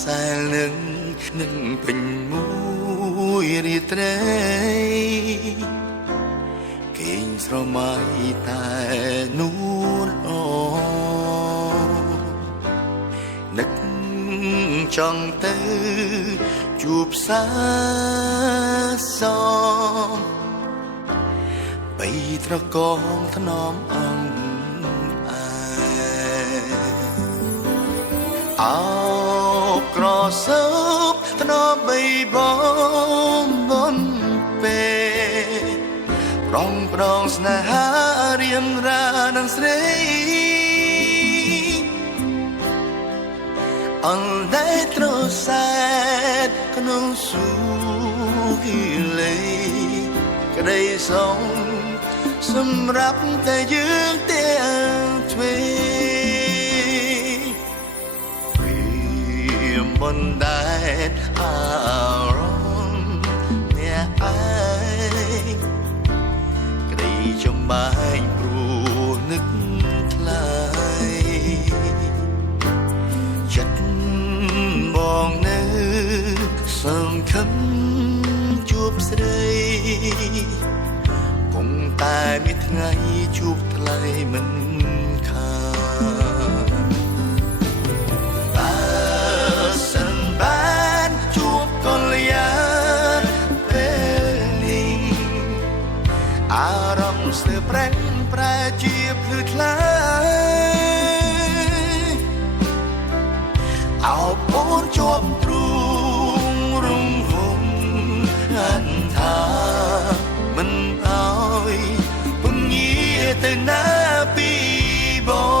សែលនឹងពេញមួយរាត្រីគេងស្រមៃតែនួនអូនឹកចង់ទៅជួបសាសងបីត្រកងថ្នមអង្គអោបក្រសើបថ្នមបីបងបនពេប្រងស្នេហារៀមរានឹងស្រីអនតែត្រសែតក្នុងស៊ូគីលេក្តីសងសម្រាប់តែយើងទាំងទ្វេបណ្ដែតអារម្មណ៍អ្នកឯងក្តីចំបាញ់ព្រោះនឹកថ្លៃចិត្តបងនៅសង្ឃឹមជួបស្រីគង់តែមានថ្ងៃជួបថ្លៃមិនខាអារម្មណ៍ស្ទើរប្រេងប្រែជាភ្លឺថ្លាអោបអូនជាប់ទ្រូងរងហងហាន់ថាមិនអើយពំងាទៅណាពីបង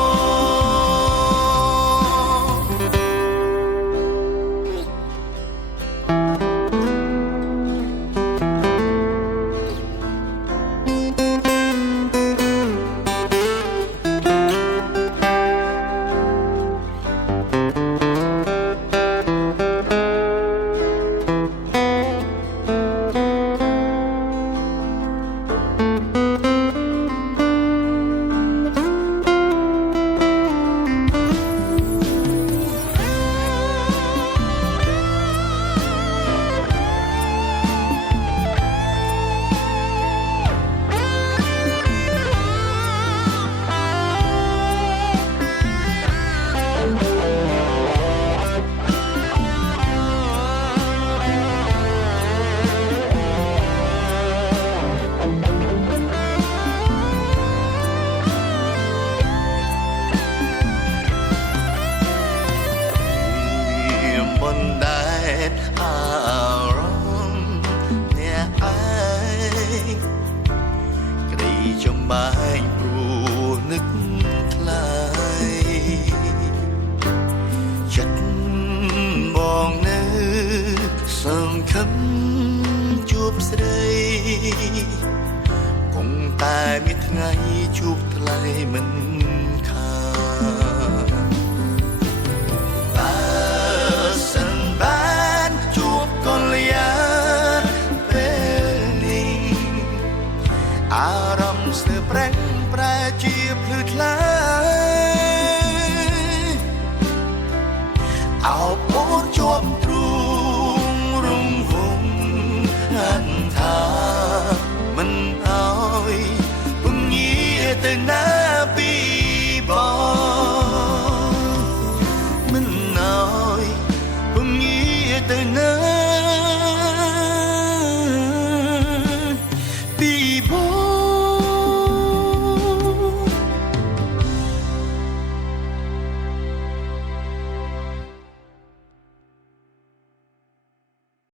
បណ្ដែតអារម្មណ៍អ្នកឯងក្តីចំបាញ់ព្រោះនឹកថ្លៃចិត្តបងនៅសង្ឃឹមជួបស្រីគង់តែមានថ្ងៃជួបថ្លៃមិនខាអារម្មណ៍ស្ទើរប្រេងប្រែជាភ្លឺថ្លាអោបអូនជាប់ទ្រូងរងហងហាន់ថាមិនអើយពំងាទៅណា